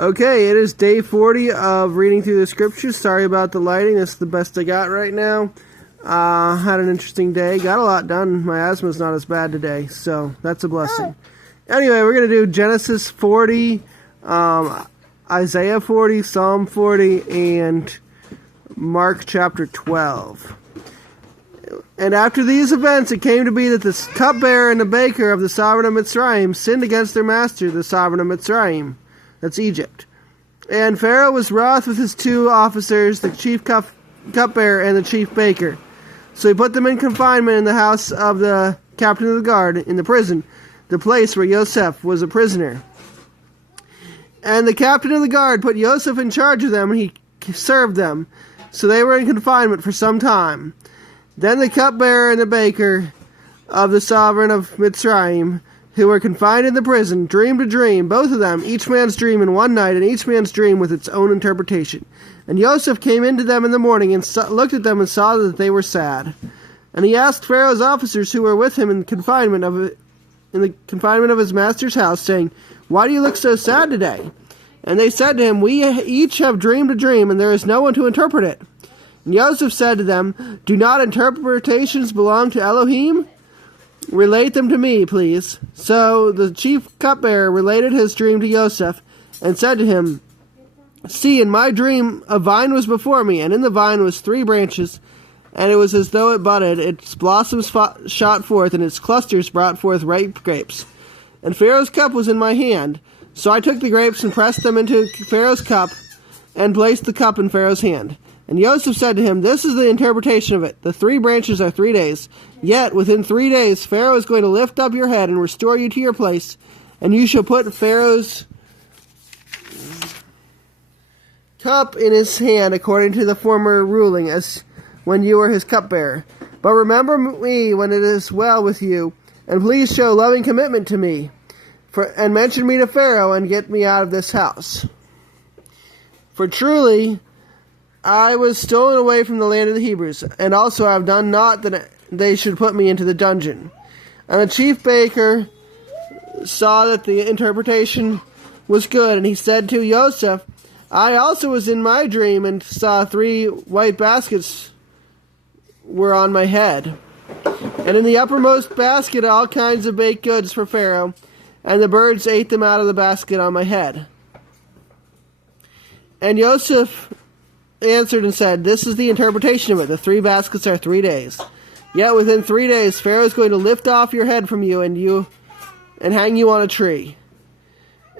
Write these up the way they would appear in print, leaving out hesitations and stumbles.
Okay, it is day 40 of reading through the scriptures. Sorry about the lighting. This is the best I got right now. Had an interesting day. Got a lot done. My asthma's not as bad today, so that's a blessing. Anyway, we're going to do Genesis 40, Isaiah 40, Psalm 40, and Mark chapter 12. And after these events, it came to be that the cupbearer and the baker of the sovereign of Mitzrayim sinned against their master, the sovereign of Mitzrayim. That's Egypt. And Pharaoh was wroth with his two officers, the chief cupbearer and the chief baker. So he put them in confinement in the house of the captain of the guard, in the prison, the place where Yosef was a prisoner. And the captain of the guard put Yosef in charge of them, and he served them. So they were in confinement for some time. Then the cupbearer and the baker of the sovereign of Mitzrayim, who were confined in the prison, dreamed a dream, both of them, each man's dream in one night, and each man's dream with its own interpretation. And Yosef came into them in the morning, and looked at them and saw that they were sad. And he asked Pharaoh's officers who were with him in the confinement of his master's house, saying, "Why do you look so sad today?" And they said to him, "We each have dreamed a dream, and there is no one to interpret it." And Yosef said to them, "Do not interpretations belong to Elohim? Relate them to me, please." So the chief cupbearer related his dream to Yosef, and said to him, "See, in my dream a vine was before me, and in the vine was 3 branches, and it was as though it budded, its blossoms shot forth, and its clusters brought forth ripe grapes. And Pharaoh's cup was in my hand. So I took the grapes and pressed them into Pharaoh's cup, and placed the cup in Pharaoh's hand. And Yosef said to him, This is the interpretation of it. The 3 branches are 3 days. Yet within 3 days Pharaoh is going to lift up your head and restore you to your place, and you shall put Pharaoh's cup in his hand according to the former ruling, as when you were his cupbearer. But remember me when it is well with you, and please show loving commitment to me, and mention me to Pharaoh, and get me out of this house. For truly I was stolen away from the land of the Hebrews, and also I have done naught that they should put me into the dungeon." And the chief baker saw that the interpretation was good, and he said to Yosef, "I also was in my dream, and saw 3 white baskets were on my head. And in the uppermost basket all kinds of baked goods for Pharaoh, and the birds ate them out of the basket on my head." And Yosef answered and said, "This is the interpretation of it. The 3 baskets are 3 days. Yet within 3 days Pharaoh is going to lift off your head from you and hang you on a tree.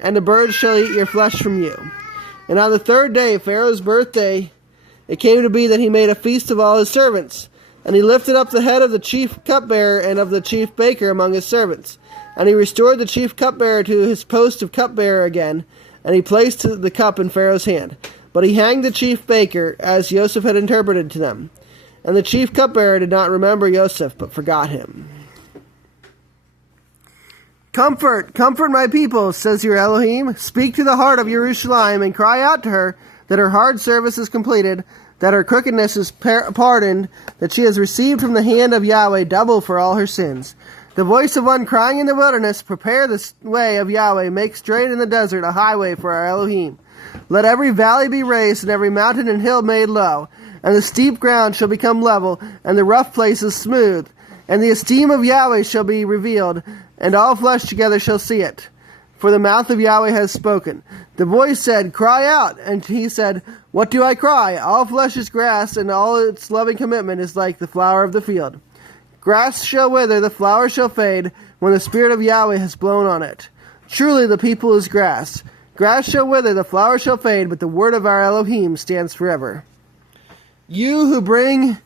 And the birds shall eat your flesh from you. And on the 3rd day, Pharaoh's birthday, it came to be that he made a feast of all his servants. And he lifted up the head of the chief cupbearer and of the chief baker among his servants. And he restored the chief cupbearer to his post of cupbearer again, and he placed the cup in Pharaoh's hand. But he hanged the chief baker, as Yosef had interpreted to them. And the chief cupbearer did not remember Yosef, but forgot him. "Comfort, comfort my people, says your Elohim. Speak to the heart of Yerushalayim, and cry out to her that her hard service is completed, that her crookedness is pardoned, that she has received from the hand of Yahweh double for all her sins. The voice of one crying in the wilderness, prepare the way of Yahweh, make straight in the desert a highway for our Elohim. Let every valley be raised, and every mountain and hill made low, and the steep ground shall become level, and the rough places smooth. And the esteem of Yahweh shall be revealed, and all flesh together shall see it. For the mouth of Yahweh has spoken." The voice said, "Cry out." And he said, "What do I cry? All flesh is grass, and all its loving commitment is like the flower of the field. Grass shall wither, the flower shall fade, when the Spirit of Yahweh has blown on it. Truly the people is grass. Grass shall wither, the flower shall fade, but the word of our Elohim stands forever. You who bring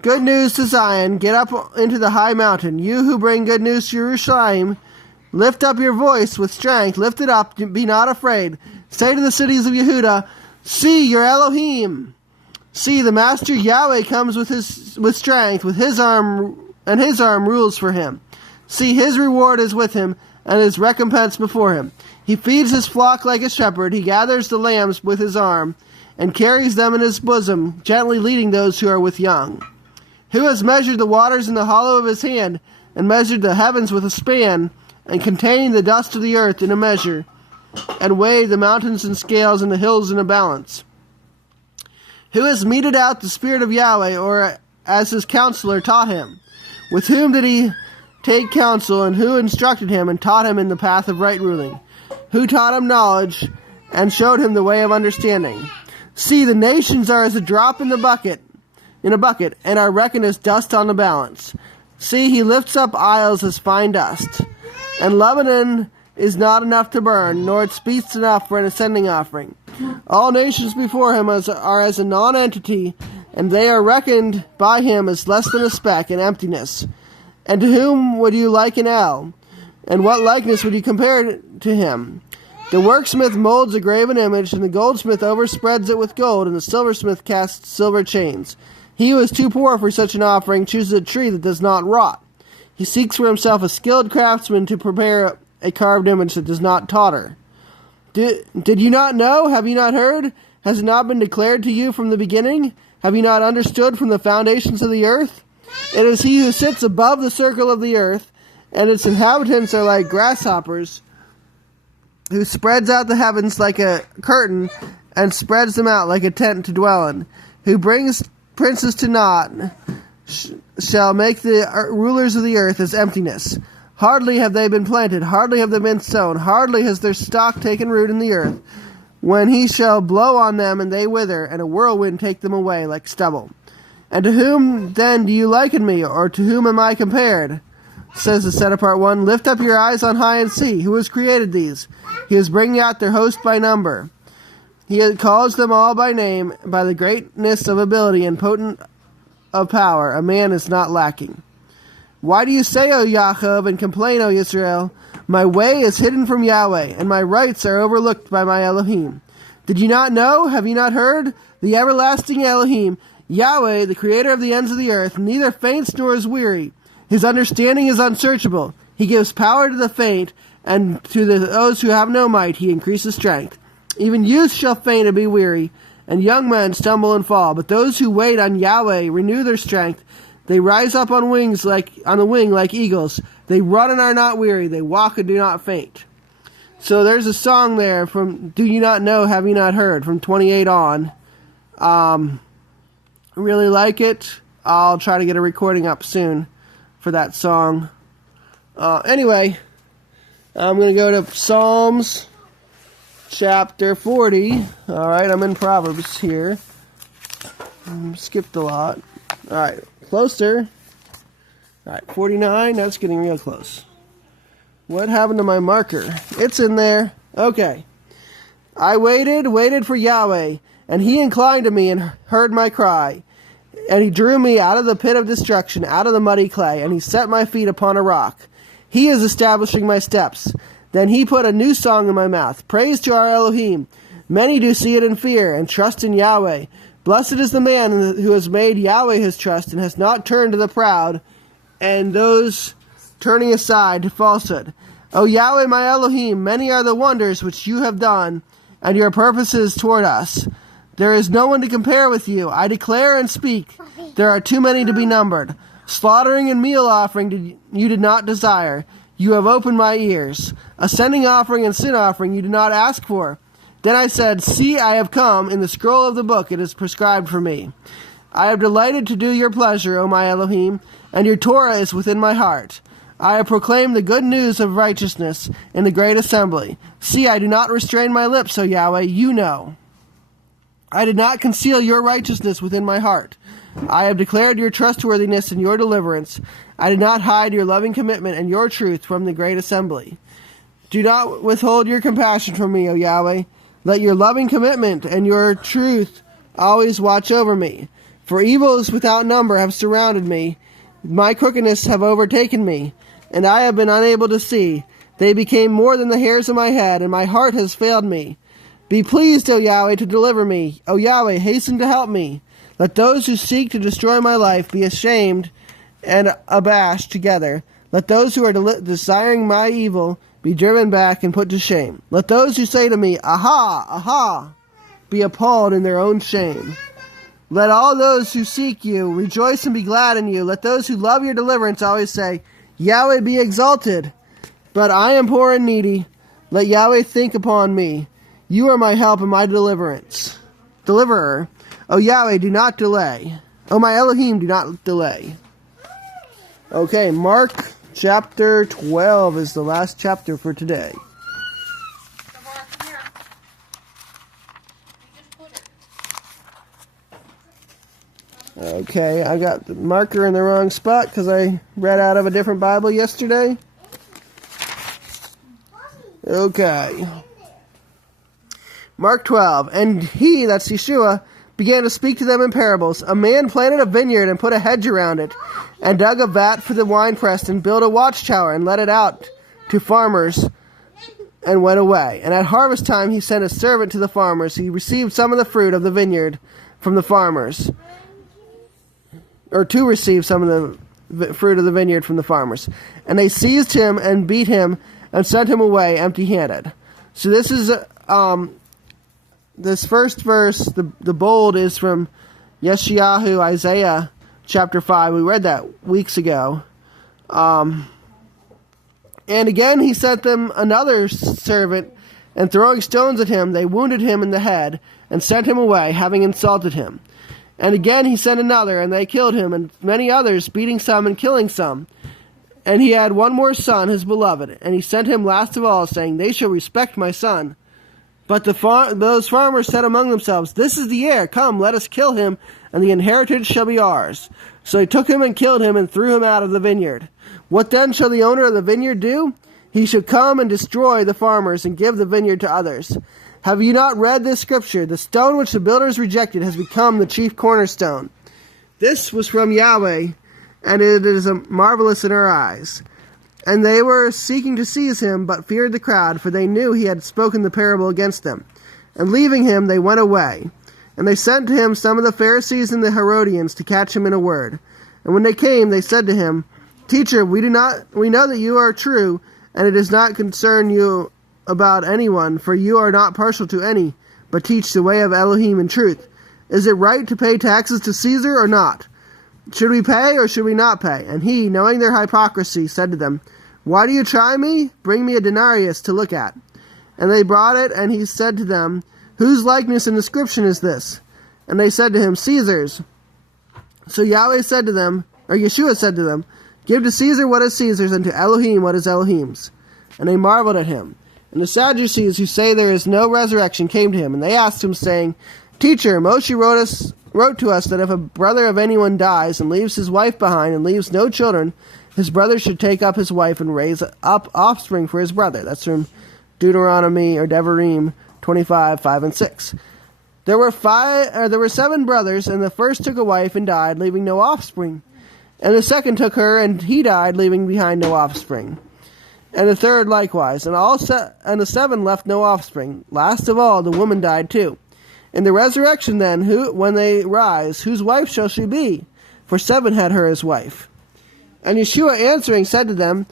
good news to Zion, get up into the high mountain. You who bring good news to Jerusalem, lift up your voice with strength. Lift it up, be not afraid. Say to the cities of Yehuda, See your Elohim. See, the Master Yahweh comes with strength, with his arm, and his arm rules for him. See, his reward is with him, and his recompense before him. He feeds his flock like a shepherd. He gathers the lambs with his arm, and carries them in his bosom, gently leading those who are with young. Who has measured the waters in the hollow of his hand, and measured the heavens with a span, and contained the dust of the earth in a measure? and weighed the mountains in scales and the hills in a balance? Who has meted out the Spirit of Yahweh, or as his counselor taught him? With whom did he take counsel, and who instructed him and taught him in the path of right ruling? Who taught him knowledge and showed him the way of understanding? See, the nations are as a drop in a bucket, and are reckoned as dust on the balance. See, he lifts up isles as fine dust, and Lebanon is not enough to burn, nor its beasts enough for an ascending offering. All nations before him are as a non-entity, and they are reckoned by him as less than a speck in emptiness. And to whom would you liken El? And what likeness would you compare to him? The worksmith molds a graven image, and the goldsmith overspreads it with gold, and the silversmith casts silver chains. He who is too poor for such an offering chooses a tree that does not rot. He seeks for himself a skilled craftsman to prepare a carved image that does not totter. Did you not know? Have you not heard? Has it not been declared to you from the beginning? Have you not understood from the foundations of the earth? It is he who sits above the circle of the earth, and its inhabitants are like grasshoppers, who spreads out the heavens like a curtain, and spreads them out like a tent to dwell in, who brings princes to naught, shall make the rulers of the earth as emptiness. Hardly have they been planted, hardly have they been sown, hardly has their stock taken root in the earth, when he shall blow on them and they wither, and a whirlwind take them away like stubble. And to whom then do you liken me, or to whom am I compared? Says the set-apart one, lift up your eyes on high and see, who has created these? He is bringing out their host by number. He calls them all by name, by the greatness of ability and potent of power. A man is not lacking. Why do you say, O Yaakov, and complain, O Israel? My way is hidden from Yahweh, and my rights are overlooked by my Elohim. Did you not know? Have you not heard? The everlasting Elohim, Yahweh, the creator of the ends of the earth, neither faints nor is weary. His understanding is unsearchable. He gives power to the faint, and to those who have no might he increases strength. Even youth shall faint and be weary, and young men stumble and fall. But those who wait on Yahweh renew their strength. They rise up on the wing like eagles. They run and are not weary. They walk and do not faint. So there's a song there from Do You Not Know, Have You Not Heard, from 28 on. Really like it. I'll try to get a recording up soon for that song. Anyway, I'm going to go to Psalms chapter 40. Alright, I'm in Proverbs here. Skipped a lot. Alright, closer. Alright, 49. That's getting real close. What happened to my marker? It's in there. Okay. I waited for Yahweh, and he inclined to me and heard my cry. And he drew me out of the pit of destruction, out of the muddy clay, and he set my feet upon a rock. He is establishing my steps. Then he put a new song in my mouth. Praise to our Elohim. Many do see it in fear and trust in Yahweh. Blessed is the man who has made Yahweh his trust and has not turned to the proud and those turning aside to falsehood. O Yahweh, my Elohim, many are the wonders which you have done and your purposes toward us. There is no one to compare with you. I declare and speak. There are too many to be numbered. Slaughtering and meal offering you did not desire. You have opened my ears. Ascending offering and sin offering you did not ask for. Then I said, see, I have come. In the scroll of the book it is prescribed for me. I have delighted to do your pleasure, O my Elohim, and your Torah is within my heart. I have proclaimed the good news of righteousness in the great assembly. See, I do not restrain my lips, O Yahweh, you know. I did not conceal your righteousness within my heart. I have declared your trustworthiness and your deliverance. I did not hide your loving commitment and your truth from the great assembly. Do not withhold your compassion from me, O Yahweh. Let your loving commitment and your truth always watch over me. For evils without number have surrounded me. My crookedness have overtaken me, and I have been unable to see. They became more than the hairs of my head, and my heart has failed me. Be pleased, O Yahweh, to deliver me. O Yahweh, hasten to help me. Let those who seek to destroy my life be ashamed and abashed together. Let those who are desiring my evil be driven back and put to shame. Let those who say to me, aha, aha, be appalled in their own shame. Let all those who seek you rejoice and be glad in you. Let those who love your deliverance always say, Yahweh be exalted. But I am poor and needy. Let Yahweh think upon me. You are my help and my deliverer. O Yahweh, do not delay. O my Elohim, do not delay. Okay, Mark chapter 12 is the last chapter for today. Okay, I got the marker in the wrong spot because I read out of a different Bible yesterday. Okay. Mark 12. And he, that's Yeshua, began to speak to them in parables. A man planted a vineyard and put a hedge around it, and dug a vat for the winepress, and built a watchtower, and let it out to farmers, and went away. And at harvest time he sent a servant to the farmers. He received some of the fruit of the vineyard from the farmers. Or to receive some of the fruit of the vineyard from the farmers. And they seized him and beat him and sent him away empty-handed. So this is, this first verse, the bold is from Yeshayahu, Isaiah chapter 5. We read that weeks ago. And again he sent them another servant, and throwing stones at him, they wounded him in the head, and sent him away, having insulted him. And again he sent another, and they killed him, and many others, beating some and killing some. And he had one more son, his beloved, and he sent him last of all, saying, They shall respect my son. But those farmers said among themselves, This is the heir, come, let us kill him, and the inheritance shall be ours. So they took him and killed him, and threw him out of the vineyard. What then shall the owner of the vineyard do? He shall come and destroy the farmers, and give the vineyard to others. Have you not read this scripture? The stone which the builders rejected has become the chief cornerstone. This was from Yahweh, and it is marvelous in our eyes. And they were seeking to seize him, but feared the crowd, for they knew he had spoken the parable against them. And leaving him, they went away. And they sent to him some of the Pharisees and the Herodians to catch him in a word. And when they came, they said to him, Teacher, we know that you are true, and it does not concern you about anyone, for you are not partial to any, but teach the way of Elohim in truth. Is it right to pay taxes to Caesar or not? Should we pay or should we not pay? And he, knowing their hypocrisy, said to them, Why do you try me? Bring me a denarius to look at. And they brought it, and he said to them, Whose likeness and inscription is this? And they said to him, Caesar's. So Yahweh said to them, or Yeshua said to them, Give to Caesar what is Caesar's, and to Elohim what is Elohim's. And they marveled at him. And the Sadducees, who say there is no resurrection, came to him, and they asked him, saying, Teacher, Moshe wrote to us that if a brother of anyone dies and leaves his wife behind and leaves no children, his brother should take up his wife and raise up offspring for his brother. That's from Deuteronomy or Devarim 25, 5 and 6. There were 7 brothers, and the first took a wife and died, leaving no offspring. And the second took her, and he died, leaving behind no offspring. And the third likewise. And the 7 left no offspring. Last of all, the woman died too. In the resurrection then, when they rise, whose wife shall she be? For 7 had her as wife. And Yeshua answering said to them,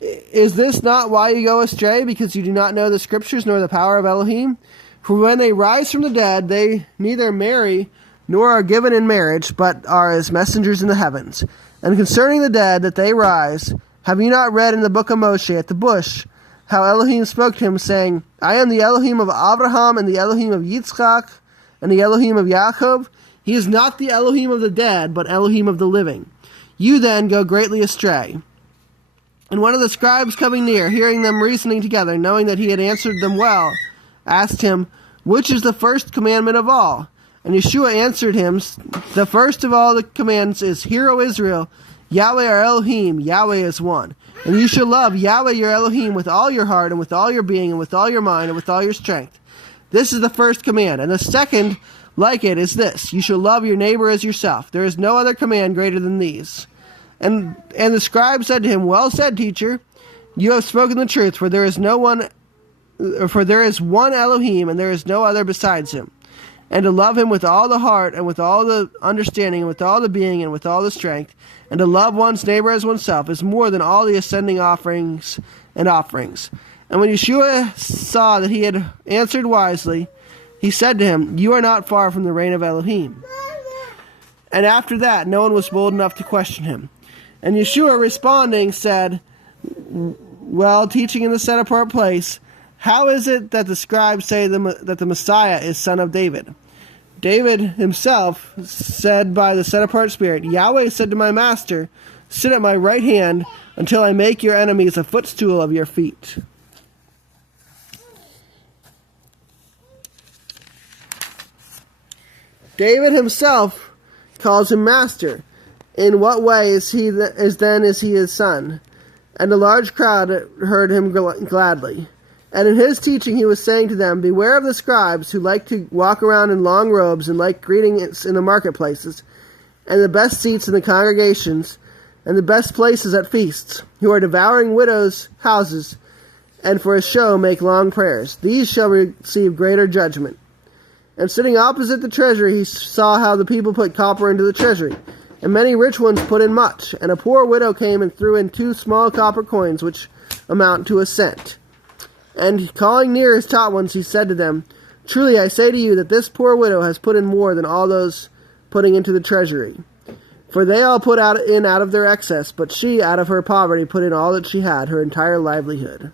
Is this not why you go astray, because you do not know the scriptures nor the power of Elohim? For when they rise from the dead, they neither marry nor are given in marriage, but are as messengers in the heavens. And concerning the dead, that they rise, have you not read in the book of Moshe at the bush, how Elohim spoke to him, saying, I am the Elohim of Abraham, and the Elohim of Yitzchak, and the Elohim of Yaakov? He is not the Elohim of the dead, but Elohim of the living. You then go greatly astray. And one of the scribes coming near, hearing them reasoning together, knowing that he had answered them well, asked him, Which is the first commandment of all? And Yeshua answered him, The first of all the commands is, Hear, O Israel, Yahweh our Elohim, Yahweh is one. And you shall love Yahweh your Elohim with all your heart, and with all your being, and with all your mind, and with all your strength. This is the first command. And the second, like it, is this, You shall love your neighbor as yourself. There is no other command greater than these. And the scribe said to him, Well said, teacher, you have spoken the truth, for there is one Elohim, and there is no other besides him. And to love him with all the heart, and with all the understanding, and with all the being, and with all the strength, and to love one's neighbor as oneself, is more than all the ascending offerings and offerings. And when Yeshua saw that he had answered wisely, he said to him, You are not far from the reign of Elohim. And after that, no one was bold enough to question him. And Yeshua responding said, Well, teaching in the set-apart place, How is it that the scribes say that the Messiah is son of David? David himself said by the set-apart Spirit, Yahweh said to my master, sit at my right hand until I make your enemies a footstool of your feet. David himself calls him master. In what way is he his son? And a large crowd heard him gladly. And in his teaching he was saying to them, beware of the scribes who like to walk around in long robes and like greetings in the marketplaces, and the best seats in the congregations, and the best places at feasts, who are devouring widows' houses, and for a show make long prayers. These shall receive greater judgment. And sitting opposite the treasury, he saw how the people put copper into the treasury, and many rich ones put in much. And a poor widow came and threw in 2 small copper coins, which amount to a cent. And calling near his taught ones, he said to them, truly I say to you that this poor widow has put in more than all those putting into the treasury. For they all put out of their excess, but she, out of her poverty, put in all that she had, her entire livelihood.